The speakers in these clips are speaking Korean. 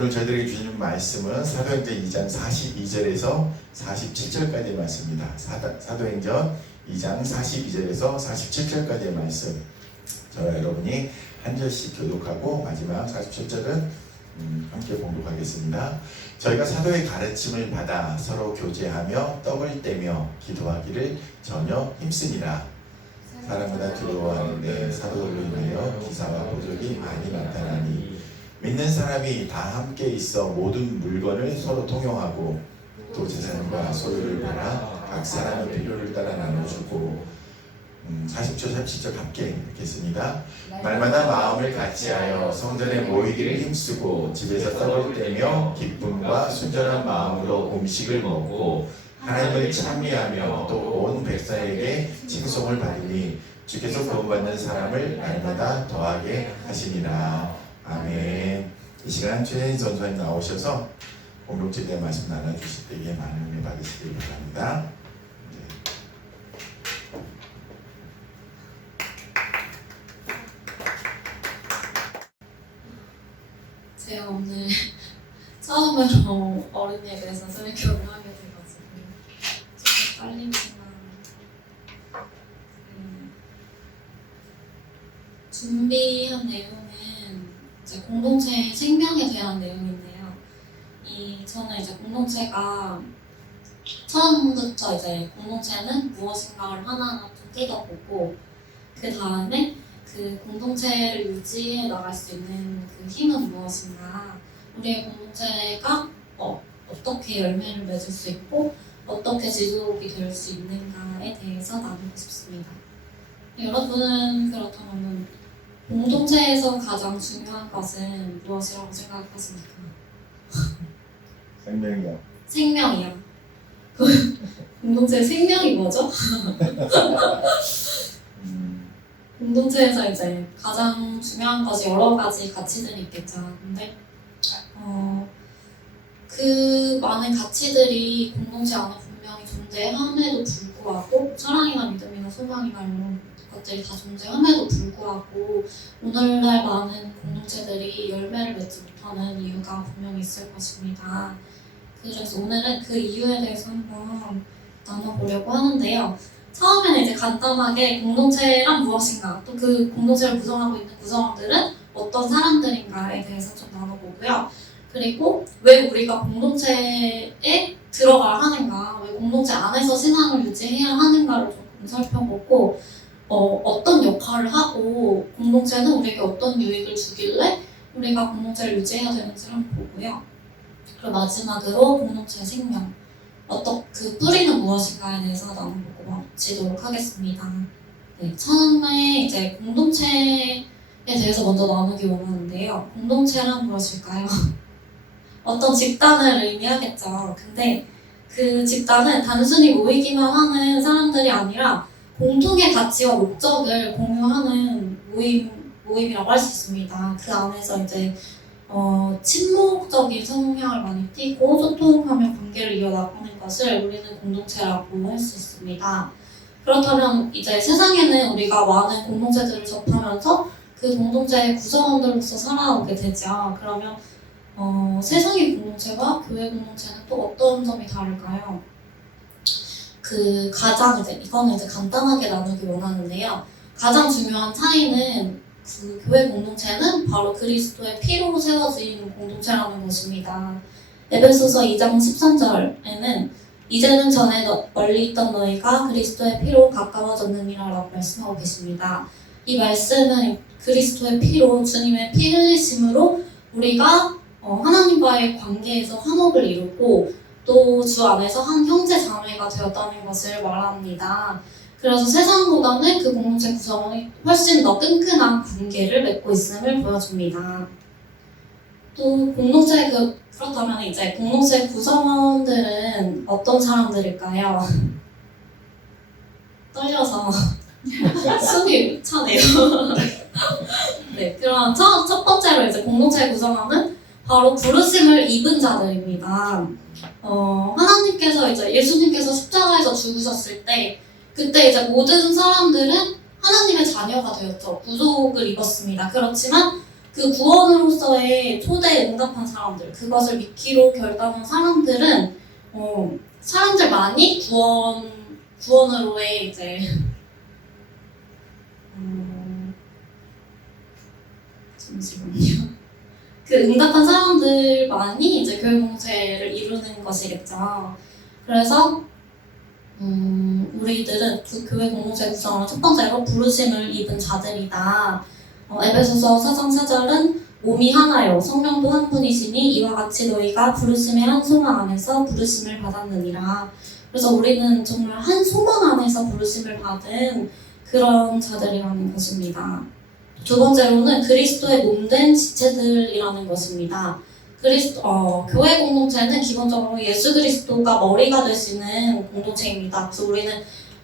오늘 저희들에게 주시는 말씀은 사도행전 2장 42절에서 47절까지의 말씀입니다. 사도행전 2장 42절에서 47절까지의 말씀. 저와 여러분이 한 절씩 교독하고 마지막 47절은 함께 봉독하겠습니다. 저희가 사도의 가르침을 받아 서로 교제하며 떡을 떼며 기도하기를 전혀 힘쓰니라. 사람마다 두려워하는데 사도들로 인하여 기사와 표적이 많이 나타나니 믿는 사람이 다 함께 있어 모든 물건을 서로 통용하고 또 재산과 소유를 팔아 각 사람의 필요를 따라 나눠주고 40절 37절 함께 읽겠습니다. 말마다 마음을 같이하여 성전에 모이기를 힘쓰고 집에서 떡을 떼며 기쁨과 순전한 마음으로 음식을 먹고 하나님을 찬미하며 또 온 백성에게 칭송을 받으니 주께서 구원받는 사람을 날마다 더하게 하시니라. 아멘. 이 시간 최혜인 전사님 나오셔서 공동체에 대한 말씀 나눠주실 때에 많은 은혜 받으시길 바랍니다. 제가 오늘 처음으로 어른 예배에서 설교를 하게 돼가지고 조금 떨리지만 준비한 내용은 이제 공동체의 생명에 대한 내용인데요. 저는 이제 공동체가 처음부터 이제 공동체는 무엇인가를 하나하나 좀 뜯어보고 그 다음에 그 공동체를 유지해 나갈 수 있는 그 힘은 무엇인가, 우리의 공동체가 어떻게 열매를 맺을 수 있고 어떻게 지속이 될 수 있는가에 대해서 나누고 싶습니다. 여러분은 그렇다면 공동체에서 가장 중요한 것은 무엇이라고 생각하십니까? 생명이요. 생명이요. 공동체의 생명이 뭐죠? 공동체에서 이제 가장 중요한 것이 여러 가지 가치들이 있겠죠. 근데 그 많은 가치들이 공동체 안에 분명히 존재함에도 불구하고 사랑이나 믿음이나 소망이나 이런 것들이 다 존재함에도 불구하고 오늘날 많은 공동체들이 열매를 맺지 못하는 이유가 분명히 있을 것입니다. 그래서 오늘은 그 이유에 대해서 한번 나눠보려고 하는데요. 처음에는 이제 간단하게 공동체란 무엇인가, 또 그 공동체를 구성하고 있는 구성원들은 어떤 사람들인가에 대해서 좀 나눠보고요. 그리고 왜 우리가 공동체에 들어가야 하는가, 왜 공동체 안에서 신앙을 유지해야 하는가를 조금 살펴보고 어떤 역할을 하고 공동체는 우리에게 어떤 유익을 주길래 우리가 공동체를 유지해야 되는지를 한번 보고요. 그리고 마지막으로 공동체의 생명, 그 뿌리는 무엇인가에 대해서 나눠보고 마치도록 하겠습니다. 네, 처음에 이제 공동체에 대해서 먼저 나누기 원하는데요. 공동체란 무엇일까요? 어떤 집단을 의미하겠죠. 근데 그 집단은 단순히 모이기만 하는 사람들이 아니라 공통의 가치와 목적을 공유하는 모임이라고 할 수 있습니다. 그 안에서 이제 침묵적인 성향을 많이 띠고 소통하며 관계를 이어나가는 것을 우리는 공동체라고 할 수 있습니다. 그렇다면 이제 세상에는 우리가 많은 공동체들을 접하면서 그 공동체의 구성원들로서 살아오게 되죠. 그러면 세상의 공동체와 교회 공동체는 또 어떤 점이 다를까요? 이거는 이제 간단하게 나누기 원하는데요. 가장 중요한 차이는 그 교회 공동체는 바로 그리스도의 피로 세워진 공동체라는 것입니다. 에베소서 2장 13절에는 이제는 전에 멀리 있던 너희가 그리스도의 피로 가까워졌느니라 라고 말씀하고 계십니다. 이 말씀은 그리스도의 피로, 주님의 피 흘리심으로 우리가 하나님과의 관계에서 화목을 이루고 또 주 안에서 한 형제 자매가 되었다는 것을 말합니다. 그래서 세상보다는 그 공동체 구성원이 훨씬 더 끈끈한 관계를 맺고 있음을 보여줍니다. 또 그렇다면 이제 공동체 구성원들은 어떤 사람들일까요? 떨려서 숨이 차네요. 네, 그럼 첫 번째로 이제 공동체 구성원은 바로 부르심을 입은 자들입니다. 하나님께서 이제 예수님께서 십자가에서 죽으셨을 때 그때 이제 모든 사람들은 하나님의 자녀가 되었죠. 구속을 입었습니다. 그렇지만 그 구원으로서의 초대에 응답한 사람들, 그것을 믿기로 결단한 사람들은 사람들만이 구원으로의 이제 잠시만요. 그 응답한 사람들만이 이제 교회 공동체를 이루는 것이겠죠. 그래서 우리들은 그 교회 공동체 구성을 첫 번째로 부르심을 입은 자들이다. 에베소서 4장 4절은 몸이 하나요 성령도 한 분이시니 이와 같이 너희가 부르심의 한 소망 안에서 부르심을 받았느니라. 그래서 우리는 정말 한 소망 안에서 부르심을 받은 그런 자들이라는 것입니다. 두 번째로는 그리스도의 몸된 지체들이라는 것입니다. 교회 공동체는 기본적으로 예수 그리스도가 머리가 되시는 공동체입니다. 그래서 우리는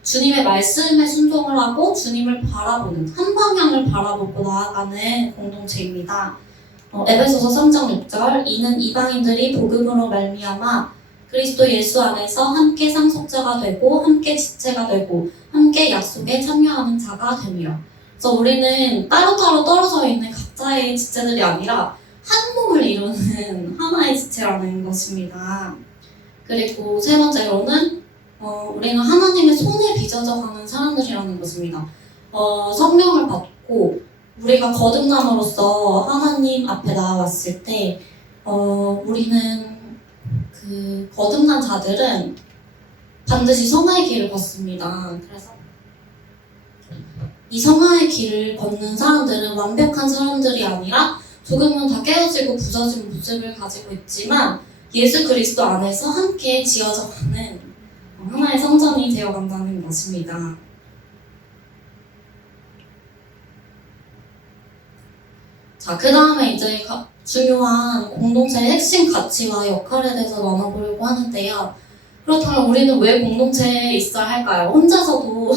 주님의 말씀에 순종을 하고 주님을 바라보는, 한 방향을 바라보고 나아가는 공동체입니다. 에베소서 3장 6절 이는 이방인들이 복음으로 말미암아 그리스도 예수 안에서 함께 상속자가 되고 함께 지체가 되고 함께 약속에 참여하는 자가 되며. 그래서 우리는 따로따로 떨어져 있는 각자의 지체들이 아니라 한 몸을 이루는 하나의 지체라는 것입니다. 그리고 세 번째로는 우리는 하나님의 손에 빚어져 가는 사람들이라는 것입니다. 성령을 받고 우리가 거듭남으로써 하나님 앞에 나아왔을 때 우리는 그 거듭난 자들은 반드시 성화의 길을 걷습니다. 그래서 이 성화의 길을 걷는 사람들은 완벽한 사람들이 아니라 조금은 다 깨어지고 부서진 모습을 가지고 있지만 예수 그리스도 안에서 함께 지어져가는 하나의 성전이 되어간다는 것입니다. 자, 그 다음에 이제 중요한 공동체의 핵심 가치와 역할에 대해서 나눠보려고 하는데요. 그렇다면 우리는 왜 공동체에 있어야 할까요? 혼자서도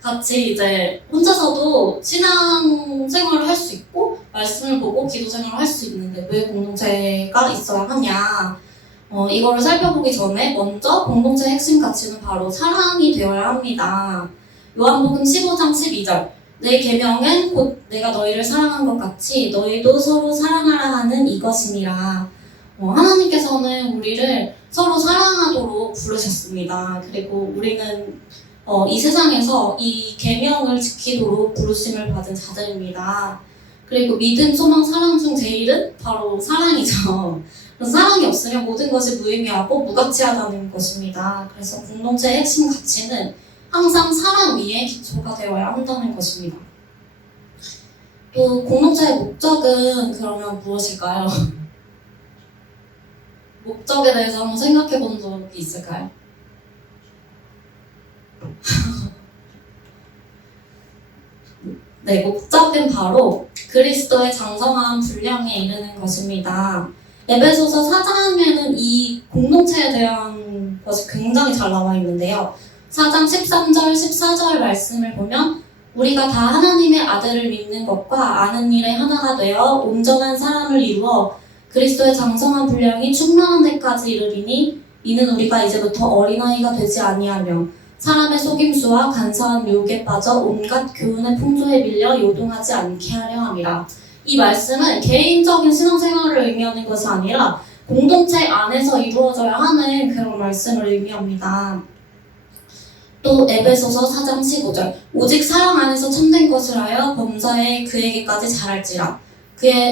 같이 이제 혼자서도 신앙 생활을 할 수 있고 말씀을 보고 기도 생활을 할 수 있는데 왜 공동체가 있어야 하냐? 이거를 살펴보기 전에 먼저 공동체의 핵심 가치는 바로 사랑이 되어야 합니다. 요한복음 15장 12절 내 계명은 곧 내가 너희를 사랑한 것 같이 너희도 서로 사랑하라 하는 이것이니라. 하나님께서는 우리를 서로 사랑하도록 부르셨습니다. 그리고 우리는 이 세상에서 이 계명을 지키도록 부르심을 받은 자들입니다. 그리고 믿음, 소망, 사랑 중 제일은 바로 사랑이죠. 그래서 사랑이 없으면 모든 것이 무의미하고 무가치하다는 것입니다. 그래서 공동체의 핵심 가치는 항상 사랑 위에 기초가 되어야 한다는 것입니다. 또 공동체의 목적은 그러면 무엇일까요? 목적에 대해서 한번 생각해 본 적이 있을까요? 네, 목적은 바로 그리스도의 장성한 분량에 이르는 것입니다. 에베소서 4장에는 이 공동체에 대한 것이 굉장히 잘 나와 있는데요. 4장 13절, 14절 말씀을 보면 우리가 다 하나님의 아들을 믿는 것과 아는 일에 하나가 되어 온전한 사람을 이루어 그리스도의 장성한 분량이 충만한 데까지 이르리니 이는 우리가 이제부터 어린아이가 되지 아니하며 사람의 속임수와 간사한 유혹에 빠져 온갖 교훈의 풍조에 밀려 요동하지 않게 하려 함이라. 이 말씀은 개인적인 신앙생활을 의미하는 것이 아니라 공동체 안에서 이루어져야 하는 그런 말씀을 의미합니다. 또 에베소서 4장 15절 오직 사랑 안에서 참된 것을 하여 범사에 그에게까지 자랄지라.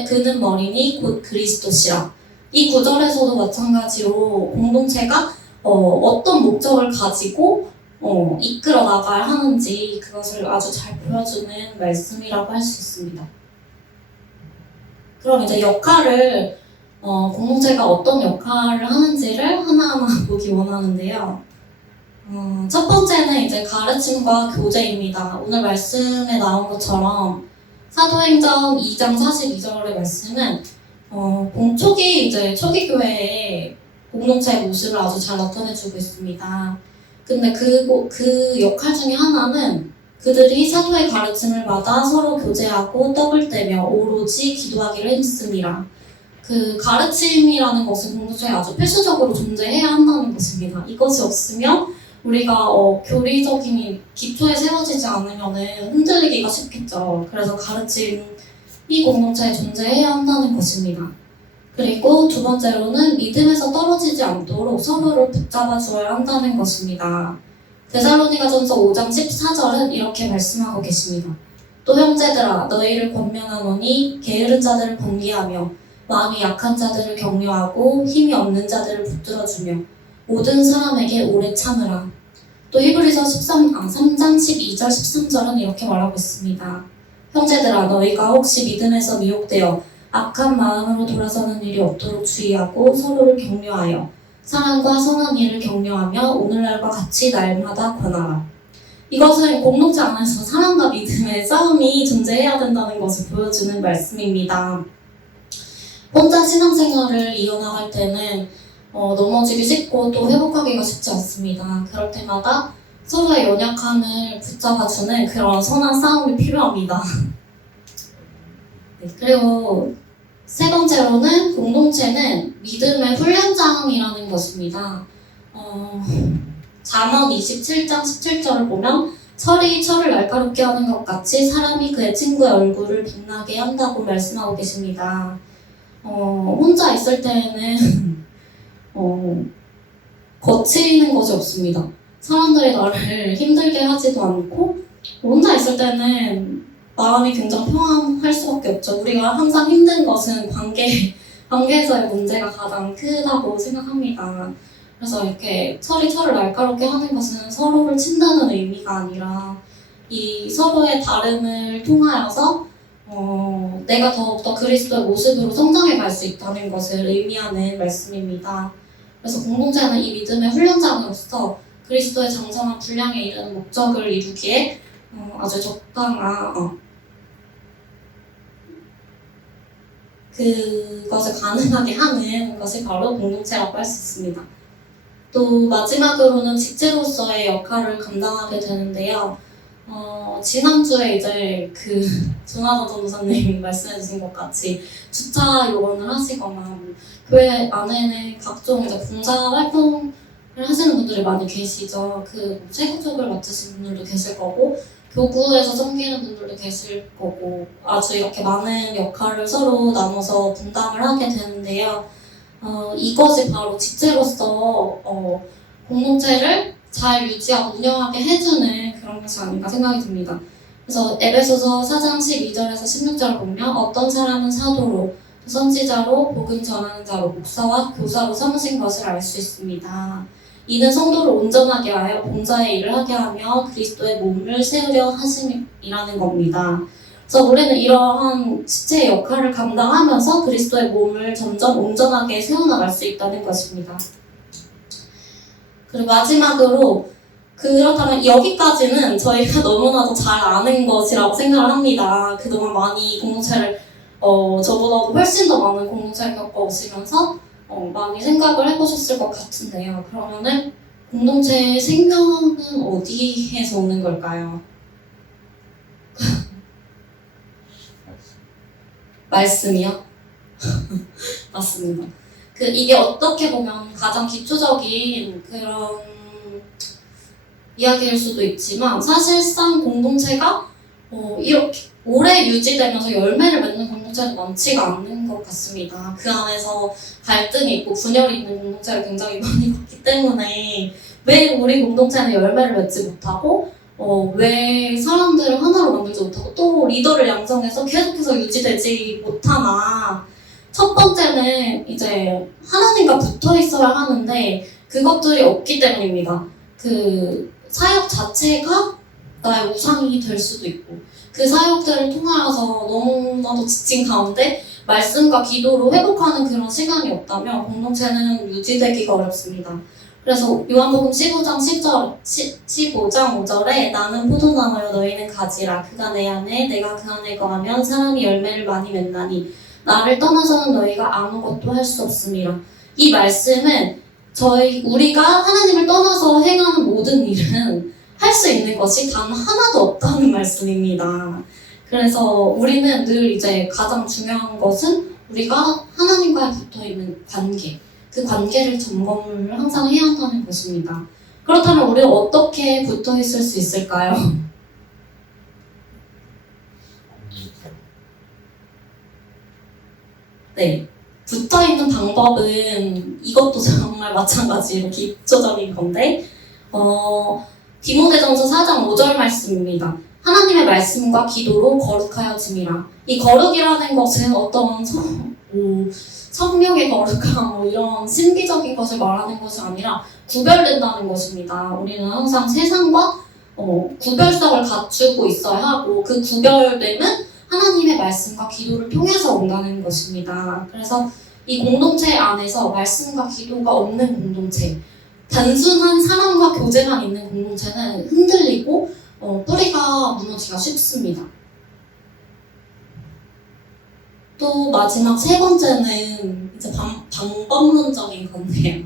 그는 머리니 곧 그리스도시라. 이 구절에서도 마찬가지로 공동체가 어떤 목적을 가지고 이끌어 나가야 하는지 그것을 아주 잘 보여주는 말씀이라고 할 수 있습니다. 그럼 이제 역할을 공동체가 어떤 역할을 하는지를 하나하나 보기 원하는데요. 첫 번째는 이제 가르침과 교제입니다. 오늘 말씀에 나온 것처럼 사도행전 2장 42절의 말씀은 초기 교회의 공동체의 모습을 아주 잘 나타내주고 있습니다. 근데 그 역할 중에 하나는 그들이 사도의 가르침을 받아 서로 교제하고 떡을 떼며 오로지 기도하기를 힘씁니다. 그 가르침이라는 것은 공동체에 아주 필수적으로 존재해야 한다는 것입니다. 이것이 없으면 우리가 교리적인 기초에 세워지지 않으면 흔들리기가 쉽겠죠. 그래서 가르침이 공동체에 존재해야 한다는 것입니다. 그리고 두 번째로는 믿음에서 떨어지지 않도록 서로를 붙잡아 주어야 한다는 것입니다. 데살로니가전서 5장 14절은 이렇게 말씀하고 계십니다. 또 형제들아 너희를 권면하노니 게으른 자들을 권기하며 마음이 약한 자들을 격려하고 힘이 없는 자들을 붙들어주며 모든 사람에게 오래 참으라. 또 히브리서 3장 12절 13절은 이렇게 말하고 있습니다. 형제들아 너희가 혹시 믿음에서 미혹되어 악한 마음으로 돌아서는 일이 없도록 주의하고 서로를 격려하여 사랑과 선한 일을 격려하며 오늘날과 같이 날마다 권하라. 이것은 공동체 안에서 사랑과 믿음의 싸움이 존재해야 된다는 것을 보여주는 말씀입니다. 혼자 신앙생활을 이어나갈 때는 넘어지기 쉽고 또 회복하기가 쉽지 않습니다. 그럴 때마다 서로의 연약함을 붙잡아주는 그런 선한 싸움이 필요합니다. 네, 그리고 세 번째로는 공동체는 믿음의 훈련장이라는 것입니다. 잠언 27장 17절을 보면 철이 철을 날카롭게 하는 것 같이 사람이 그의 친구의 얼굴을 빛나게 한다고 말씀하고 계십니다. 혼자 있을 때는 거치는 것이 없습니다. 사람들이 나를 힘들게 하지도 않고 혼자 있을 때는 마음이 굉장히 평안할 수밖에 없죠. 우리가 항상 힘든 것은 관계에서의 문제가 가장 크다고 생각합니다. 그래서 이렇게 철이 철을 날카롭게 하는 것은 서로를 친다는 의미가 아니라 이 서로의 다름을 통하여서 내가 더욱더 그리스도의 모습으로 성장해 갈 수 있다는 것을 의미하는 말씀입니다. 그래서 공동체는 이 믿음의 훈련장으로서 그리스도의 장성한 분량에 이르는 목적을 이루기에 아주 적당한 그것을 가능하게 하는 것이 바로 공동체라고 할 수 있습니다. 또 마지막으로는 직제로서의 역할을 감당하게 되는데요. 지난주에 이제 조나단 전도사님이 말씀해주신 것 같이 주차 요원을 하시거나 교회 안에는 각종 이제 봉사 활동을 하시는 분들이 많이 계시죠. 체육적을 맡으신 분들도 계실 거고 교구에서 섬기는 분들도 계실 거고 아주 이렇게 많은 역할을 서로 나눠서 분담을 하게 되는데요. 이것이 바로 직제로서 공동체를 잘 유지하고 운영하게 해주는 그런 것이 아닌가 생각이 듭니다. 그래서 에베소서 4장 12절에서 16절을 보면 어떤 사람은 사도로, 선지자로, 복음 전하는 자로, 목사와 교사로 삼으신 것을 알 수 있습니다. 이는 성도를 온전하게 하여 봉사의 일을 하게 하며 그리스도의 몸을 세우려 하심이라는 겁니다. 그래서 우리는 이러한 지체의 역할을 감당하면서 그리스도의 몸을 점점 온전하게 세워나갈 수 있다는 것입니다. 그리고 마지막으로 그렇다면 여기까지는 저희가 너무나도 잘 아는 것이라고 생각을 합니다. 그동안 많이 공동체를 저보다도 훨씬 더 많은 공동체를 겪어오시면서 많이 생각을 해보셨을 것 같은데요. 그러면은 공동체의 생명은 어디에서 오는 걸까요? 말씀이요? 맞습니다. 이게 어떻게 보면 가장 기초적인 그런 이야기일 수도 있지만 사실상 공동체가 이렇게 오래 유지되면서 열매를 맺는 공동체는 많지가 않는 것 같습니다. 그 안에서 갈등이 있고 분열이 있는 공동체를 굉장히 많이 봤기 때문에 왜 우리 공동체는 열매를 맺지 못하고 왜 사람들을 하나로 만들지 못하고 또 리더를 양성해서 계속해서 유지되지 못하나. 첫 번째는 이제 하나님과 붙어 있어야 하는데 그것들이 없기 때문입니다. 사역 자체가 나의 우상이 될 수도 있고 그 사역들을 통하여서 너무나도 지친 가운데 말씀과 기도로 회복하는 그런 시간이 없다면 공동체는 유지되기가 어렵습니다. 그래서 요한복음 15장 5절에 나는 포도나무요 너희는 가지라 그가 내 안에 내가 그 안에 거하면 사람이 열매를 많이 맺나니 나를 떠나서는 너희가 아무것도 할 수 없습니다. 이 말씀은 우리가 하나님을 떠나서 행하는 모든 일은 할 수 있는 것이 단 하나도 없다는 말씀입니다. 그래서 우리는 늘 이제 가장 중요한 것은 우리가 하나님과 붙어 있는 관계, 그 관계를 점검을 항상 해야 한다는 것입니다. 그렇다면 우리는 어떻게 붙어 있을 수 있을까요? 네. 붙어 있는 방법은 이것도 정말 마찬가지로 기초적인 건데, 디모데전서 4장 5절 말씀입니다. 하나님의 말씀과 기도로 거룩하여짐이라. 이 거룩이라는 것은 어떤 성령의 거룩함, 이런 신비적인 것을 말하는 것이 아니라 구별된다는 것입니다. 우리는 항상 세상과 구별성을 갖추고 있어야 하고, 그 구별됨은 하나님의 말씀과 기도를 통해서 온다는 것입니다. 그래서 이 공동체 안에서 말씀과 기도가 없는 공동체, 단순한 사랑과 교제만 있는 공동체는 흔들리고 뿌리가 무너지기가 쉽습니다. 또 마지막 세 번째는 이제 방법론적인 건데요.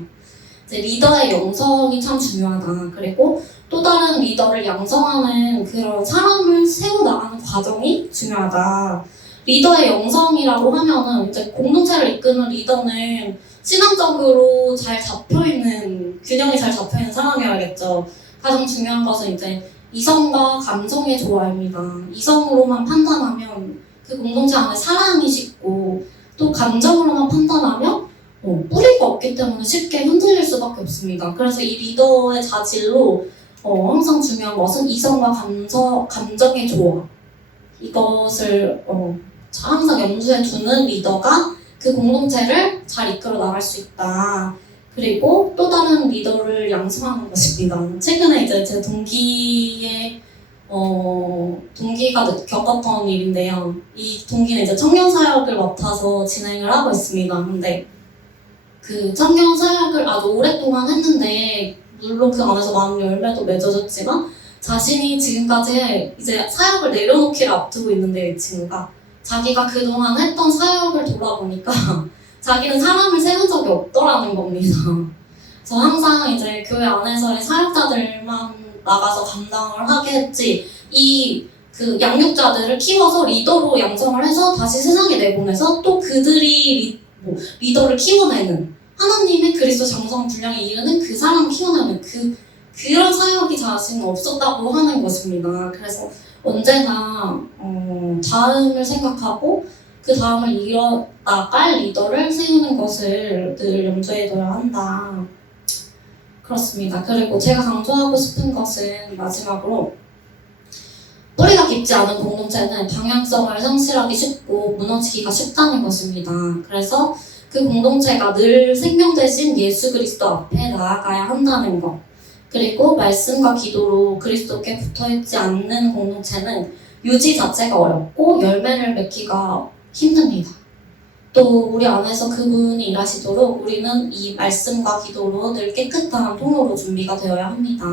이제 리더의 영성이 참 중요하다. 그리고 또 다른 리더를 양성하는 그런 사람을 세워나가는 과정이 중요하다. 리더의 영성이라고 하면은 이제 공동체를 이끄는 리더는 신앙적으로 잘 잡혀있는, 균형이 잘 잡혀있는 사람이어야겠죠. 가장 중요한 것은 이제 이성과 감정의 조화입니다. 이성으로만 판단하면 그 공동체 안에 사랑이 식고, 또 감정으로만 판단하면 뿌리가 없기 때문에 쉽게 흔들릴 수밖에 없습니다. 그래서 이 리더의 자질로 항상 중요한 것은 이성과 감정의 조화. 이것을 항상 염두에 두는 리더가 그 공동체를 잘 이끌어 나갈 수 있다. 그리고 또 다른 리더를 양성하는 것입니다. 최근에 이제 제 동기가 겪었던 일인데요. 이 동기는 이제 청년 사역을 맡아서 진행을 하고 있습니다. 근데 그 청년 사역을 아주 오랫동안 했는데, 물론 그 안에서 많은 열매도 맺어졌지만, 자신이 지금까지 이제 사역을 내려놓기를 앞두고 있는데, 이 친구가 자기가 그동안 했던 사역을 돌아보니까 자기는 사람을 세운 적이 없더라는 겁니다. 그래서 항상 이제 교회 안에서의 사역자들만 나가서 감당을 하겠지, 그 양육자들을 키워서 리더로 양성을 해서 다시 세상에 내보내서 또 그들이 리더를 키워내는, 하나님의 그리스도 정성 분량에 이르는 그 사람을 키워내는 그런 사역이 자신은 없었다고 하는 것입니다. 그래서 언제나 다음을 생각하고 그 다음을 이어나갈 리더를 세우는 것을 늘 염두에 둬야 한다. 그렇습니다. 그리고 제가 강조하고 싶은 것은 마지막으로, 뿌리가 깊지 않은 공동체는 방향성을 상실하기 쉽고 무너지기가 쉽다는 것입니다. 그래서 그 공동체가 늘 생명 대신 예수 그리스도 앞에 나아가야 한다는 것. 그리고 말씀과 기도로 그리스도께 붙어있지 않는 공동체는 유지 자체가 어렵고 열매를 맺기가 힘듭니다. 또 우리 안에서 그분이 일하시도록 우리는 이 말씀과 기도로 늘 깨끗한 통로로 준비가 되어야 합니다.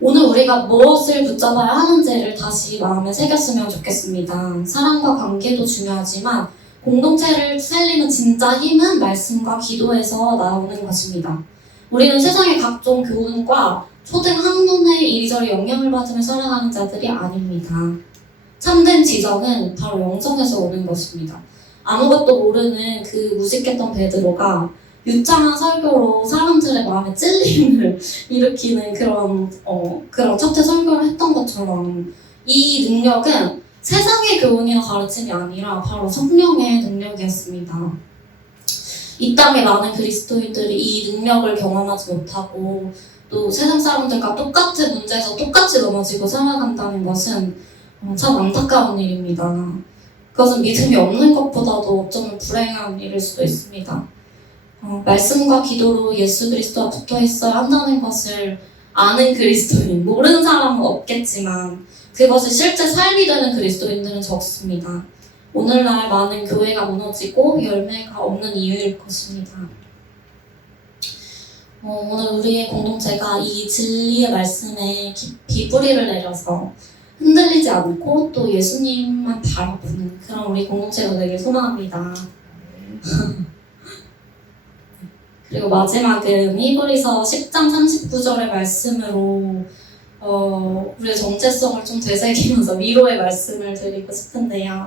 오늘 우리가 무엇을 붙잡아야 하는지를 다시 마음에 새겼으면 좋겠습니다. 사랑과 관계도 중요하지만 공동체를 살리는 진짜 힘은 말씀과 기도에서 나오는 것입니다. 우리는 세상의 각종 교훈과 초등 학문의 이리저리 영향을 받으며 살아가는 자들이 아닙니다. 참된 지정은 바로 영성에서 오는 것입니다. 아무것도 모르는 그 무식했던 베드로가 유창한 설교로 사람들의 마음에 찔림을 일으키는 그런 첫째 설교를 했던 것처럼, 이 능력은 세상의 교훈이나 가르침이 아니라 바로 성령의 능력이었습니다. 이 땅에 많은 그리스도인들이 이 능력을 경험하지 못하고 또 세상 사람들과 똑같은 문제에서 똑같이 넘어지고 살아간다는 것은 참 안타까운 일입니다. 그것은 믿음이 없는 것보다도 어쩌면 불행한 일일 수도 있습니다. 말씀과 기도로 예수 그리스도와 붙어 있어야 한다는 것을 아는 그리스도인, 모르는 사람은 없겠지만 그것을 실제 삶이 되는 그리스도인들은 적습니다. 오늘날 많은 교회가 무너지고 열매가 없는 이유일 것입니다. 오늘 우리의 공동체가 이 진리의 말씀에 깊이 뿌리를 내려서 흔들리지 않고 또 예수님만 바라보는 그런 우리 공동체가 되길 소망합니다. 그리고 마지막은 히브리서 10장 39절의 말씀으로 우리의 정체성을 좀 되새기면서 위로의 말씀을 드리고 싶은데요.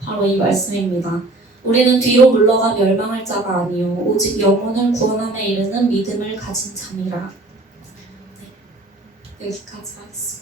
바로 이 말씀입니다. 우리는 뒤로 물러가 멸망할 자가 아니요 오직 영혼을 구원함에 이르는 믿음을 가진 자니라. 여기까지 하겠습니다.